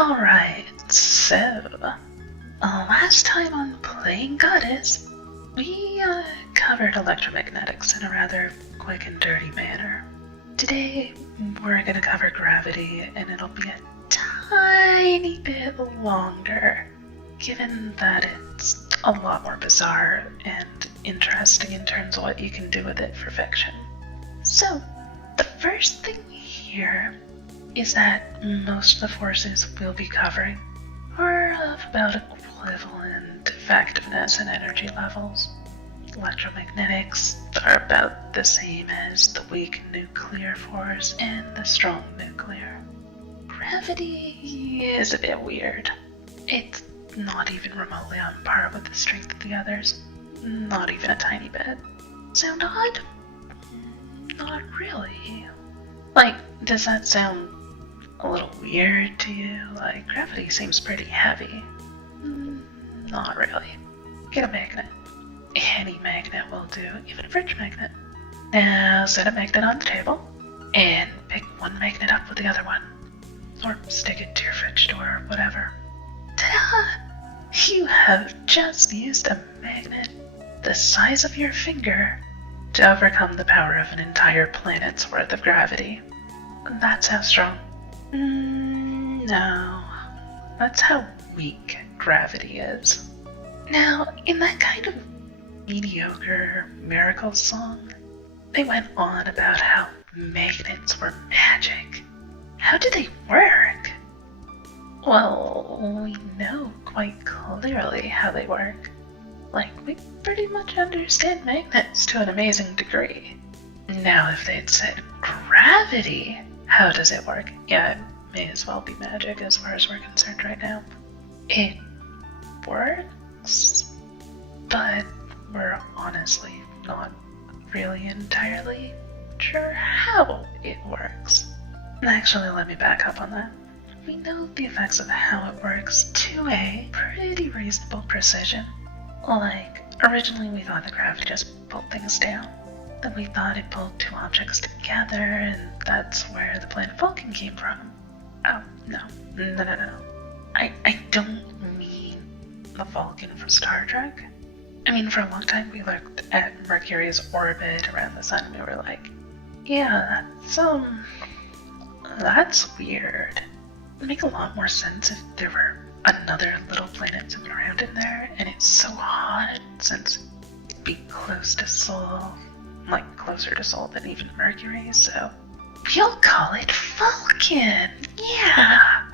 Alright, so last time on Playing Goddess, we covered electromagnetics in a rather quick and dirty manner. Today, we're gonna cover gravity, and it'll be a tiny bit longer, given that it's a lot more bizarre and interesting in terms of what you can do with it for fiction. So, the first thing here is that most of the forces we'll be covering are of about equivalent effectiveness and energy levels. Electromagnetics are about the same as the weak nuclear force and the strong nuclear. Gravity is a bit weird. It's not even remotely on par with the strength of the others. Not even a tiny bit. Sound odd? Not really. Like, does that sound a little weird to you? Like, gravity seems pretty heavy. Not really. Get a magnet. Any magnet will do, even a fridge magnet. Now set a magnet on the table, and pick one magnet up with the other one. Or stick it to your fridge door, or whatever. Ta-da! You have just used a magnet the size of your finger to overcome the power of an entire planet's worth of gravity. That's how strong. No. That's how weak gravity is. Now, in that kind of mediocre miracle song, they went on about how magnets were magic. How do they work? Well, we know quite clearly how they work. Like, we pretty much understand magnets to an amazing degree. Now, if they'd said gravity, how does it work? Yeah, it may as well be magic as far as we're concerned right now. It works, but we're honestly not really entirely sure how it works. Actually, let me back up on that. We know the effects of how it works to a pretty reasonable precision. Like, originally we thought that gravity just pulled things down. Then we thought it pulled two objects together, and that's where the planet Vulcan came from. Oh, no. I don't mean the Vulcan from Star Trek. I mean, for a long time we looked at Mercury's orbit around the sun and we were like, yeah, that's weird. It'd make a lot more sense if there were another little planet sitting around in there, and it's so hot since it'd be close to Sol, like closer to Sol than even Mercury, so we'll call it Vulcan, yeah!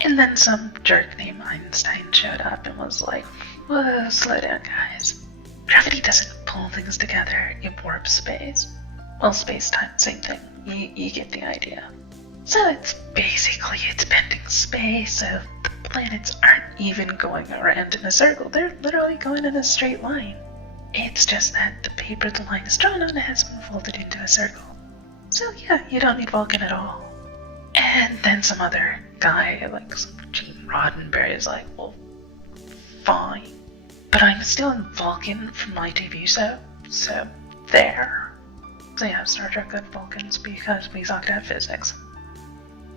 And then some jerk named Einstein showed up and was like, whoa, slow down guys. Gravity doesn't pull things together, it warps space. Well, space-time, same thing, you get the idea. So it's bending space, so the planets aren't even going around in a circle, they're literally going in a straight line. It's just that the paper the line is drawn on has been folded into a circle. So yeah, you don't need Vulcan at all. And then some other guy, like some Gene Roddenberry, is like, well, fine. But I'm still in Vulcan from my TV show, so there. So yeah, Star Trek got Vulcans because we sucked at physics.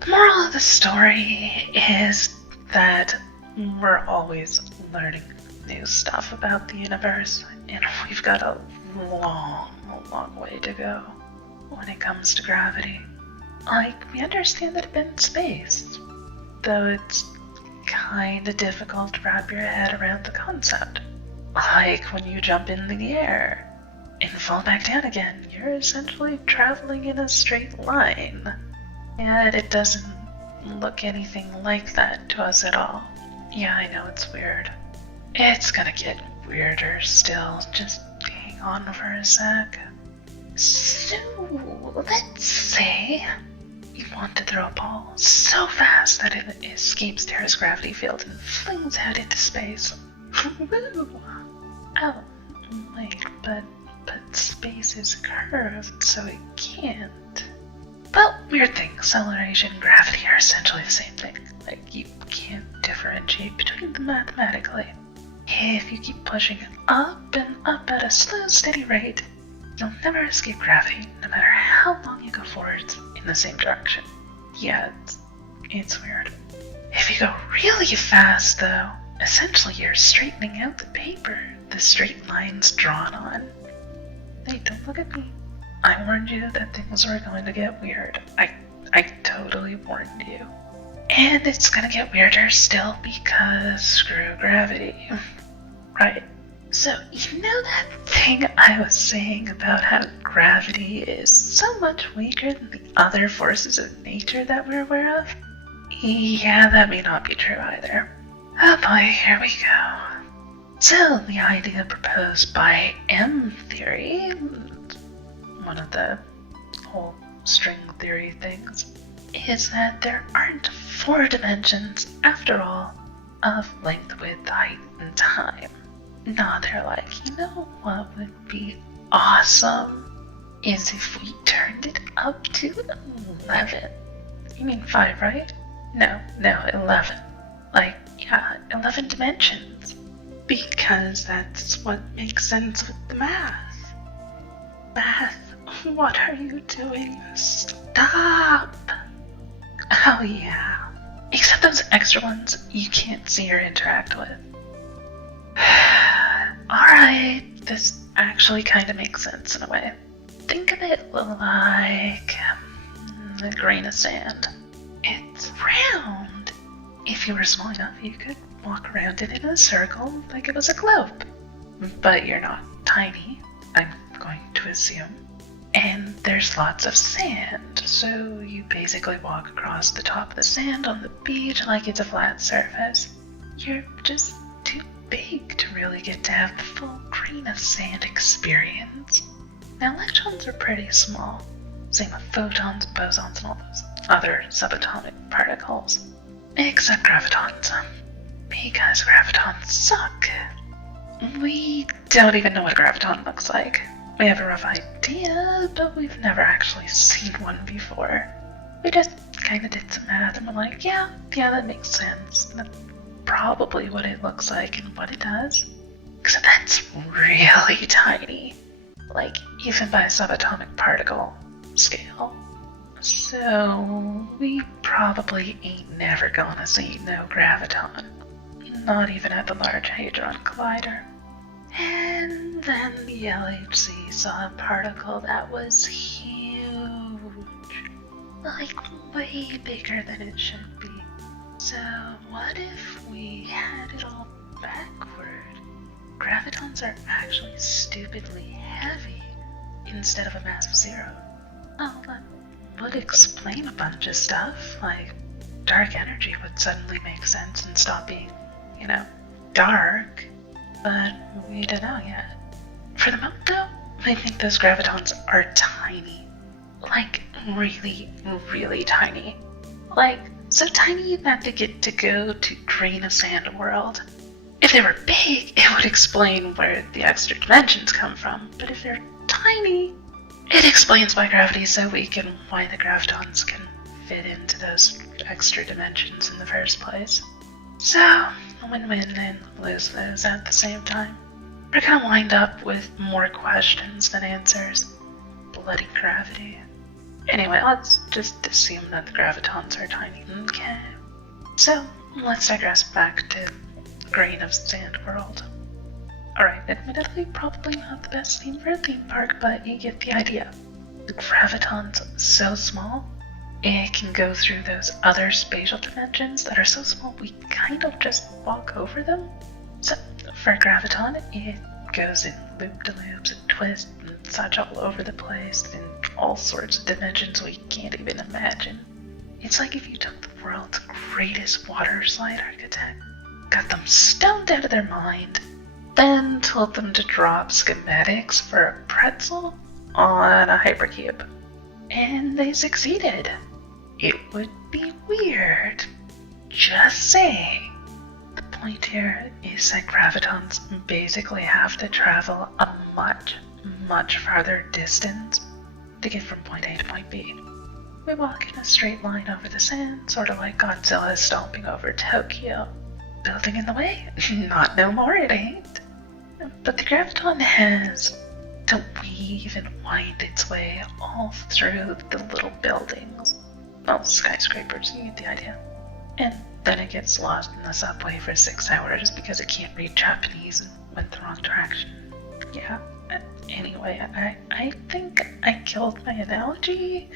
The moral of the story is that we're always learning new stuff about the universe, and we've got a long way to go when it comes to gravity. Like, we understand that it bends space, though it's kinda difficult to wrap your head around the concept. Like, when you jump in the air and fall back down again, you're essentially traveling in a straight line. And it doesn't look anything like that to us at all. Yeah, I know it's weird. It's gonna get weirder still, just hang on for a sec. So, let's say you want to throw a ball so fast that it escapes Terra's gravity field and flings out into space. Woo! Oh, wait, but space is curved, so it can't. Well, weird thing, acceleration and gravity are essentially the same thing. Like, you can't differentiate between them mathematically. If you keep pushing it up and up at a slow, steady rate, You'll never escape gravity, no matter how long you go forwards in the same direction. Yeah, it's weird. If you go really fast, though, essentially you're straightening out the paper the straight lines drawn on. Hey, don't look at me. I warned you that things were going to get weird. I totally warned you. And it's gonna get weirder still because screw gravity. Right. So, you know that thing I was saying about how gravity is so much weaker than the other forces of nature that we're aware of? Yeah, that may not be true either. Oh boy, here we go. So, the idea proposed by M theory, one of the whole string theory things, is that there aren't 4 dimensions, after all, of length, width, height, and time. No, they're like, you know what would be awesome is if we turned it up to 11. You mean 5, right? No, 11. Like, yeah, 11 dimensions. Because that's what makes sense with the math. Math, what are you doing? Stop! Oh yeah. Except those extra ones you can't see or interact with. Alright, this actually kind of makes sense in a way. Think of it like a grain of sand. It's round. If you were small enough, you could walk around it in a circle like it was a globe. But you're not tiny, I'm going to assume. And there's lots of sand, so you basically walk across the top of the sand on the beach like it's a flat surface. You're just too big to really get to have the full grain of sand experience. Now, electrons are pretty small, same with photons, bosons, and all those other subatomic particles. Except gravitons. Because gravitons suck. We don't even know what a graviton looks like. We have a rough idea, but we've never actually seen one before. We just kind of did some math and we're like, yeah, that makes sense. That's probably what it looks like and what it does. Except that's really tiny. Like, even by subatomic particle scale. So, we probably ain't never gonna see no graviton. Not even at the Large Hadron Collider. And then the LHC saw a particle that was huge. Like, way bigger than it should be. So, what if we had it all backward? Gravitons are actually stupidly heavy instead of a mass of 0. Oh, that would explain a bunch of stuff, like dark energy would suddenly make sense and stop being, dark. But we don't know yet. For the moment, though, I think those gravitons are tiny. Like, really, really tiny. Like, so tiny that they get to go to grain of sand world. If they were big, it would explain where the extra dimensions come from. But if they're tiny, it explains why gravity is so weak and why the gravitons can fit into those extra dimensions in the first place. So, win-win and lose-lose at the same time. We're gonna wind up with more questions than answers. Bloody gravity. Anyway, let's just assume that the gravitons are tiny. Okay. So, let's digress back to grain of sand world. Alright, admittedly probably not the best theme for a theme park, but you get the idea. The graviton's so small, it can go through those other spatial dimensions that are so small we kind of just walk over them. So, for a graviton, it goes in loop-de-loops and twists and such all over the place in all sorts of dimensions we can't even imagine. It's like if you took the world's greatest water slide architect, got them stoned out of their mind, then told them to draw up schematics for a pretzel on a hypercube. And they succeeded. It would be weird. Just saying. The point here is that gravitons basically have to travel a much, much farther distance to get from point A to point B. We walk in a straight line over the sand, sort of like Godzilla stomping over Tokyo. Building in the way? Not no more, it ain't. But the graviton has to weave and wind its way all through the little buildings. Well, skyscrapers, you get the idea. And then it gets lost in the subway for 6 hours because it can't read Japanese and went the wrong direction. Yeah, anyway, I think I killed my analogy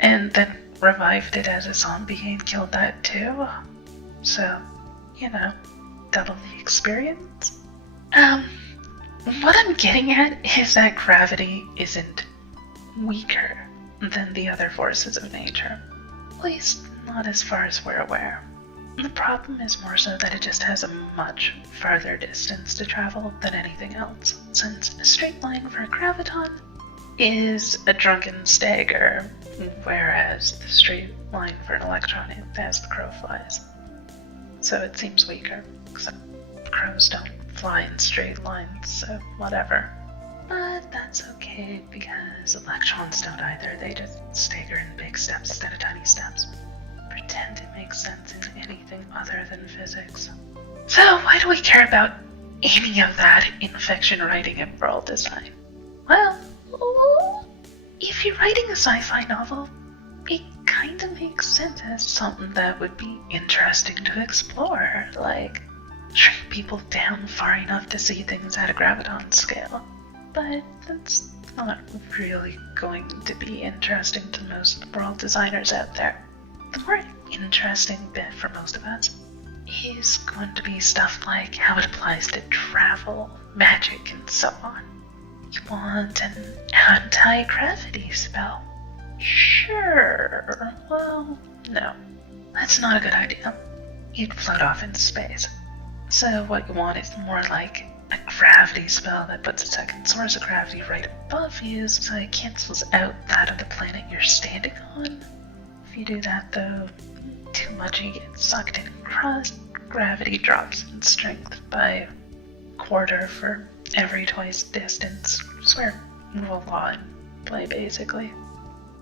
and then revived it as a zombie and killed that too. So, double the experience. What I'm getting at is that gravity isn't weaker than the other forces of nature. At least, not as far as we're aware. The problem is more so that it just has a much farther distance to travel than anything else, since a straight line for a graviton is a drunken stagger, whereas the straight line for an electron is as the crow flies. So it seems weaker, except crows don't fly in straight lines, so whatever. But that's okay, because electrons don't either. They just stagger in big steps instead of tiny steps. Pretend it makes sense in anything other than physics. So why do we care about any of that in fiction writing and world design? Well, if you're writing a sci-fi novel, it kinda makes sense as something that would be interesting to explore, like shrink people down far enough to see things at a graviton scale. But that's not really going to be interesting to most world designers out there. The more interesting bit for most of us is going to be stuff like how it applies to travel, magic, and so on. You want an anti-gravity spell? Sure. Well, no. That's not a good idea. You'd float off into space. So what you want is more like a gravity spell that puts a second source of gravity right above you so it cancels out that of the planet you're standing on. If you do that though, too much you get sucked in crust, gravity drops in strength by a quarter for every twice distance. Swear, rule law in play basically.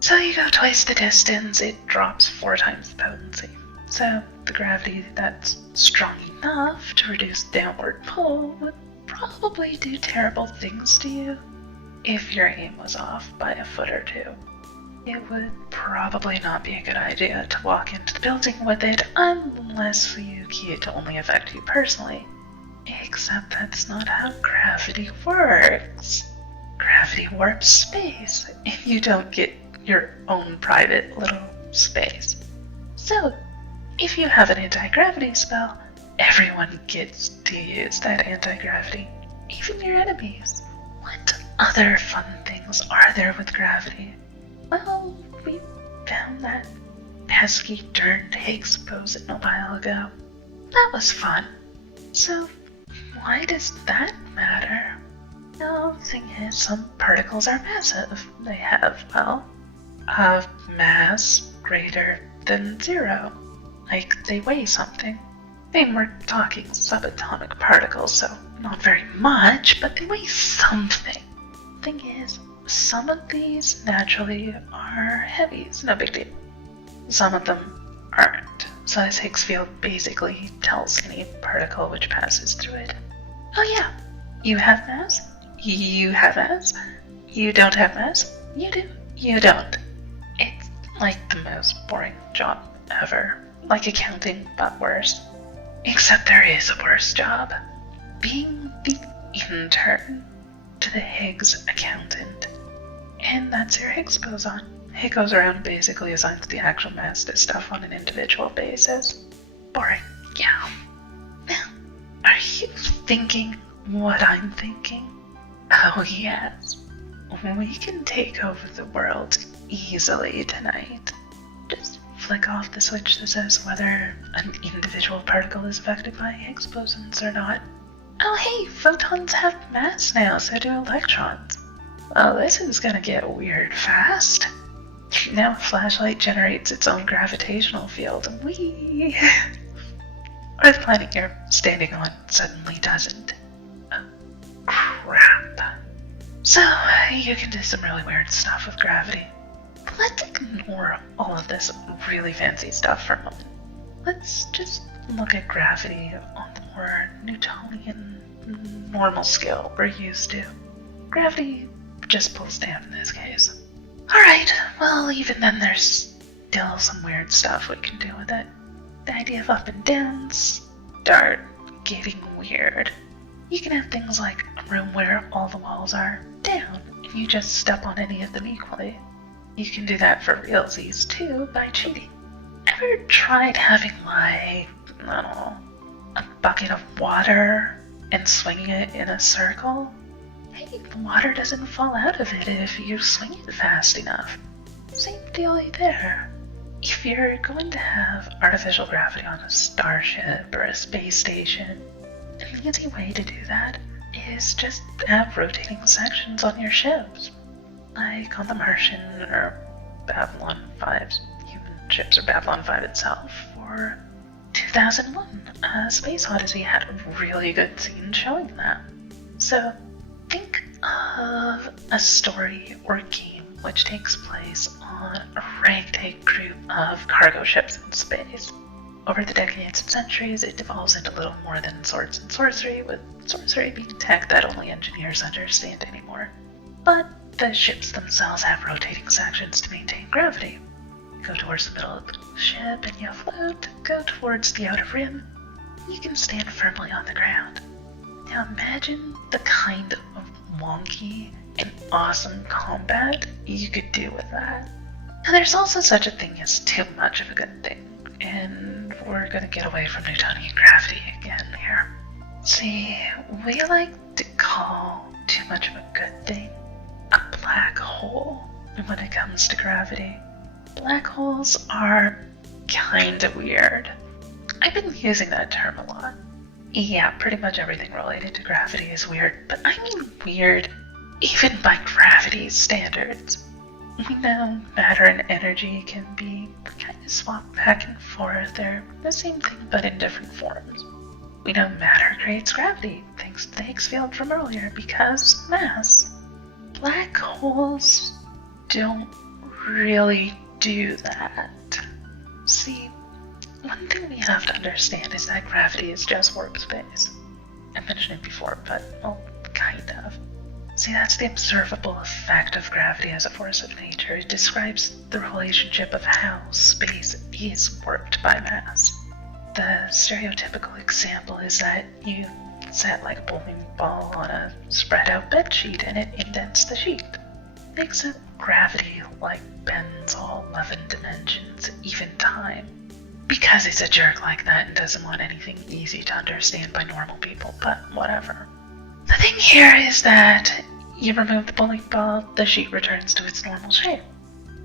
So you go twice the distance, it drops 4 times the potency. So the gravity that's strong enough to reduce downward pull would probably do terrible things to you if your aim was off by a foot or two. It would probably not be a good idea to walk into the building with it unless you key it to only affect you personally. Except that's not how gravity works. Gravity warps space if you don't get your own private little space. So, if you have an anti-gravity spell, everyone gets to use that anti-gravity, even your enemies. What other fun things are there with gravity? Well, we found that pesky darned Higgs boson a while ago. That was fun. So, why does that matter? The thing is, some particles are massive. They have, well, a mass greater than 0. Like, they weigh something. And we're talking subatomic particles, so not very much, but they weigh something. Thing is, some of these naturally are heavies, no big deal. Some of them aren't. So this Higgs field basically tells any particle which passes through it, oh yeah, you have mass, you have mass, you don't have mass, you do, you don't. It's like the most boring job ever. Like accounting, but worse. Except there is a worse job. Being the intern to the Higgs accountant. And that's your Higgs boson. It goes around basically assigns the actual mass to stuff on an individual basis. Boring, yeah. Now, are you thinking what I'm thinking? Oh yes. We can take over the world easily tonight. Just flick off the switch that says whether an individual particle is affected by Higgs bosons or not. Oh hey, photons have mass now, so do electrons. Well, this is gonna get weird fast. Now a flashlight generates its own gravitational field, and we... or the planet you're standing on suddenly doesn't. Oh, crap. So, you can do some really weird stuff with gravity. Let's ignore all of this really fancy stuff for a moment. Let's just look at gravity on the more Newtonian, normal scale we're used to. gravity just pulls down in this case. Alright, well, even then there's still some weird stuff we can do with it. The idea of up and down start getting weird. You can have things like a room where all the walls are down, and you just step on any of them equally. You can do that for realsies too by cheating. Ever tried having, like, I don't know, a bucket of water and swinging it in a circle? Hey, the water doesn't fall out of it if you swing it fast enough. Same deal there. If you're going to have artificial gravity on a starship or a space station, an easy way to do that is just have rotating sections on your ships. Like on the Martian or Babylon 5's human ships, or Babylon 5 itself, for 2001, Space Odyssey had a really good scene showing that. So think of a story or game which takes place on a ragtag group of cargo ships in space. Over the decades and centuries, it devolves into little more than swords and sorcery, with sorcery being tech that only engineers understand anymore. But the ships themselves have rotating sections to maintain gravity. Go towards the middle of the ship and you float. Go towards the outer rim, you can stand firmly on the ground. Now imagine the kind of wonky and awesome combat you could do with that. Now there's also such a thing as too much of a good thing, and we're gonna get away from Newtonian gravity again here. See, we like to call too much of a good thing a black hole when it comes to gravity. Black holes are kinda weird. I've been using that term a lot. Yeah, pretty much everything related to gravity is weird, but I mean weird even by gravity's standards. We know matter and energy can be kind of swapped back and forth. They're the same thing but in different forms. We know matter creates gravity, thanks to the Higgs field from earlier, because mass. Black holes don't really do that. See, one thing we have to understand is that gravity is just warp space. I mentioned it before, but, well, kind of. See, that's the observable effect of gravity as a force of nature. It describes the relationship of how space is warped by mass. The stereotypical example is that you set like a bowling ball on a spread out bed sheet and it indents the sheet. Except gravity like bends all 11 dimensions, even time. Because it's a jerk like that and doesn't want anything easy to understand by normal people, but whatever. The thing here is that you remove the bowling ball, the sheet returns to its normal shape.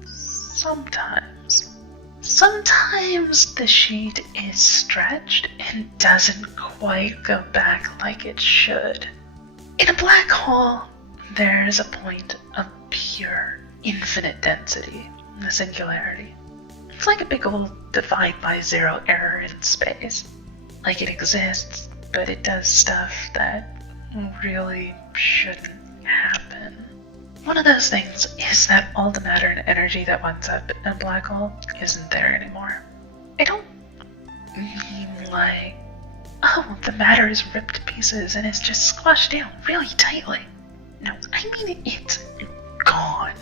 Sometimes. Sometimes the sheet is stretched and doesn't quite go back like it should. In a black hole, there's a point of pure, infinite density, the singularity. It's like a big old divide by zero error in space. Like it exists, but it does stuff that really shouldn't happen. One of those things is that all the matter and energy that winds up in a black hole isn't there anymore. I don't mean like, oh, the matter is ripped to pieces and it's just squashed down really tightly. No, I mean it's gone.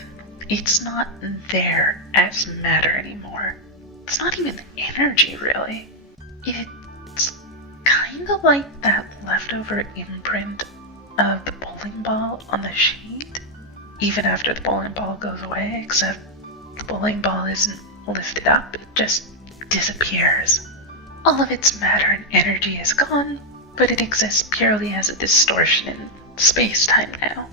It's not there as matter anymore. It's not even energy, really. It's kind of like that leftover imprint of the bowling ball on the sheet, even after the bowling ball goes away, except the bowling ball isn't lifted up, it just disappears. All of its matter and energy is gone, but it exists purely as a distortion in space-time now.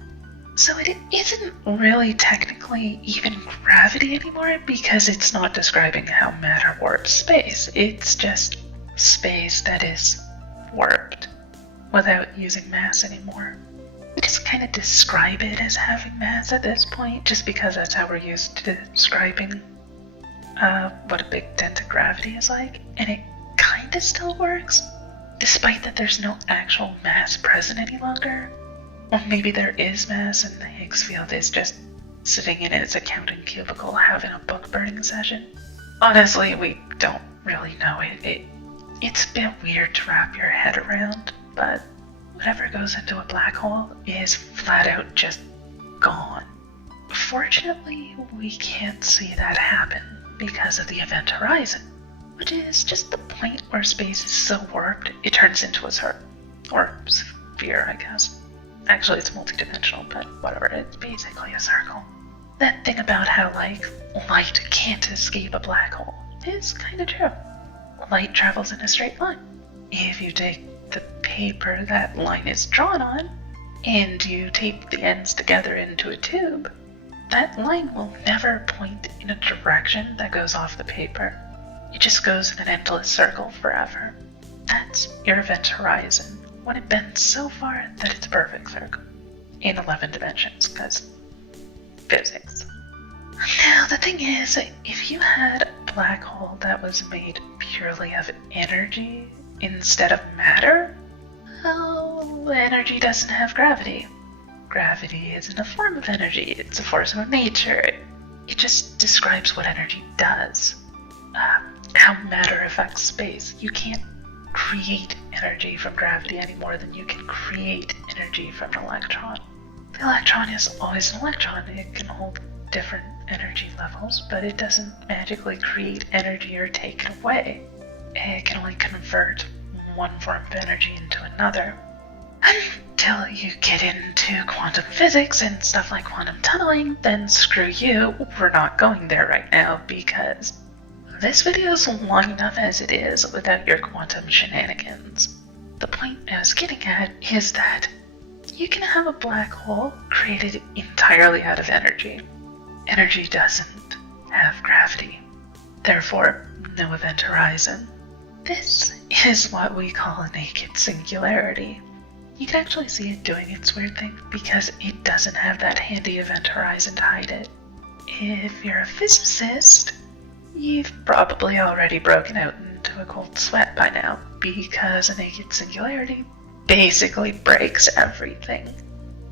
So it isn't really technically even gravity anymore because it's not describing how matter warps space. It's just space that is warped without using mass anymore. We just kind of describe it as having mass at this point just because that's how we're used to describing what a big dent of gravity is like. And it kind of still works, despite that there's no actual mass present any longer. Or maybe there is mass and the Higgs field is just sitting in its accounting cubicle having a book burning session. Honestly, we don't really know. It's a bit weird to wrap your head around, but whatever goes into a black hole is flat out just gone. Fortunately, we can't see that happen because of the event horizon, which is just the point where space is so warped it turns into a circle. Or sphere, I guess. Actually, it's multidimensional, but whatever, it's basically a circle. That thing about how, light can't escape a black hole is kind of true. Light travels in a straight line. If you take the paper that line is drawn on, and you tape the ends together into a tube, that line will never point in a direction that goes off the paper. It just goes in an endless circle forever. That's your event horizon, when it bends so far that it's a perfect circle. In 11 dimensions, because physics. Now, the thing is, if you had a black hole that was made purely of energy instead of matter, well, energy doesn't have gravity. Gravity isn't a form of energy, it's a force of nature. It just describes what energy does. How matter affects space. You can't create energy from gravity any more than you can create energy from an electron. The electron is always an electron. It can hold different energy levels, but it doesn't magically create energy or take it away. It can only convert one form of energy into another. Until you get into quantum physics and stuff like quantum tunneling, then screw you, we're not going there right now because this video is long enough as it is without your quantum shenanigans. The point I was getting at is that you can have a black hole created entirely out of energy. Energy doesn't have gravity, therefore no event horizon. This is what we call a naked singularity. You can actually see it doing its weird thing because it doesn't have that handy event horizon to hide it. If you're a physicist, you've probably already broken out into a cold sweat by now because a naked singularity basically breaks everything.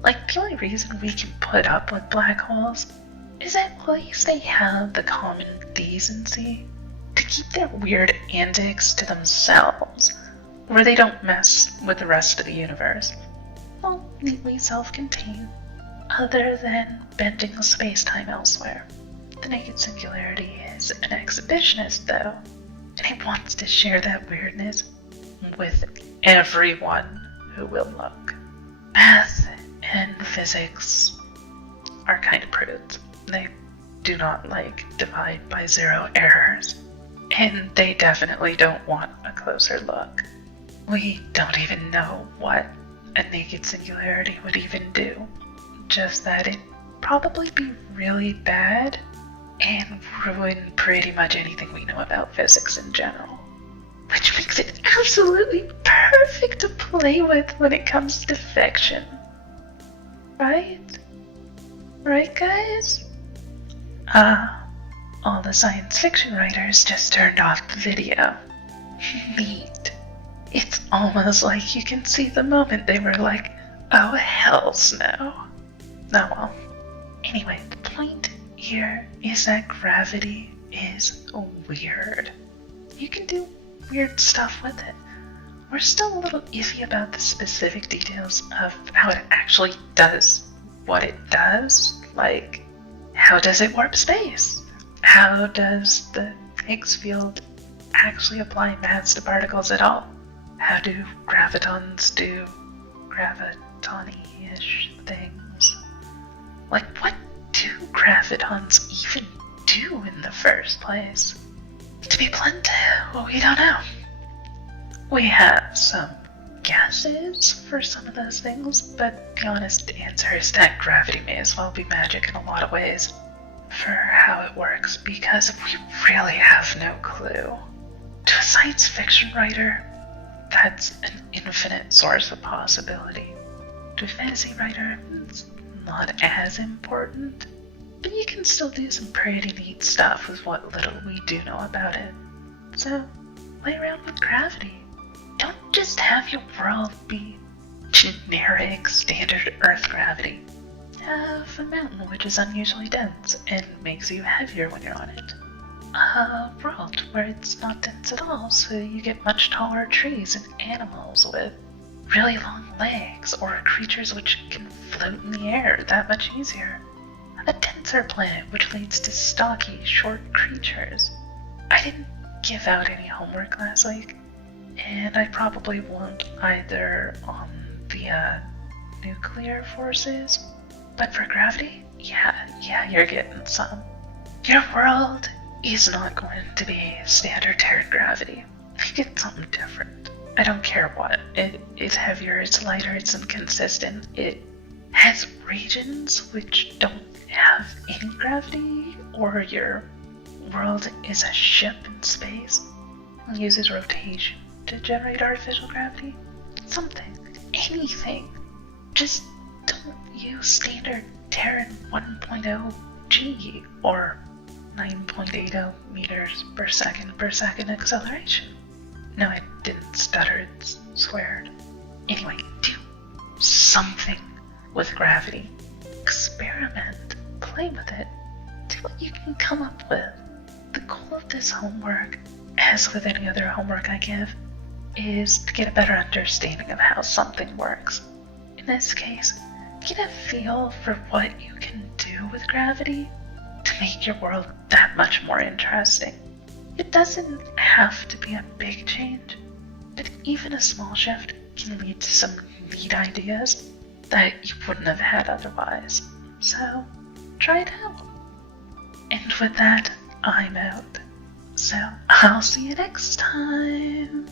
Like, the only reason we can put up with black holes is at least they have the common decency to keep their weird antics to themselves, where they don't mess with the rest of the universe. Well, neatly self-contained, other than bending space-time elsewhere. The naked singularity is an exhibitionist, though, and he wants to share that weirdness with everyone who will look. Math and physics are kind of prudes. They do not like divide by zero errors, and they definitely don't want a closer look. We don't even know what a naked singularity would even do, just that it'd probably be really bad and ruin pretty much anything we know about physics in general. Which makes it absolutely perfect to play with when it comes to fiction. Right? Right, guys? All the science fiction writers just turned off the video. Neat. It's almost like you can see the moment they were like, oh hells no. Oh well. Anyway, the point here is that gravity is weird. You can do weird stuff with it. We're still a little iffy about the specific details of how it actually does what it does. Like, how does it warp space? How does the Higgs field actually apply mass to particles at all? How do gravitons do gravitony-ish things? Like, what do gravitons even do in the first place? To be blunt, we don't know. We have some guesses for some of those things, but the honest answer is that gravity may as well be magic in a lot of ways for how it works, because we really have no clue. To a science fiction writer, that's an infinite source of possibility. To a fantasy writer, it's not as important, but you can still do some pretty neat stuff with what little we do know about it. So, play around with gravity. Don't just have your world be generic, standard Earth gravity. Have a mountain which is unusually dense and makes you heavier when you're on it. A world where it's not dense at all, so you get much taller trees and animals with really long legs, or creatures which can float in the air that much easier. A denser planet which leads to stocky, short creatures. I didn't give out any homework last week, and I probably won't either on the nuclear forces. But for gravity, yeah, you're getting some. Your world is not going to be standard Terran gravity. You get something different. I don't care what. It's heavier, it's lighter, it's inconsistent. It has regions which don't have any gravity, or your world is a ship in space and uses rotation to generate artificial gravity. Something. Anything. Just don't use standard Terran 1.0 G or 9.80 meters per second acceleration. No, it didn't stutter, it's squared. Anyway, do something with gravity. Experiment. Play with it. See what you can come up with. The goal of this homework, as with any other homework I give, is to get a better understanding of how something works. In this case, get a feel for what you can do with gravity to make your world that much more interesting. It doesn't have to be a big change, but even a small shift can lead to some neat ideas that you wouldn't have had otherwise. So, try it out. And with that, I'm out. So, I'll see you next time.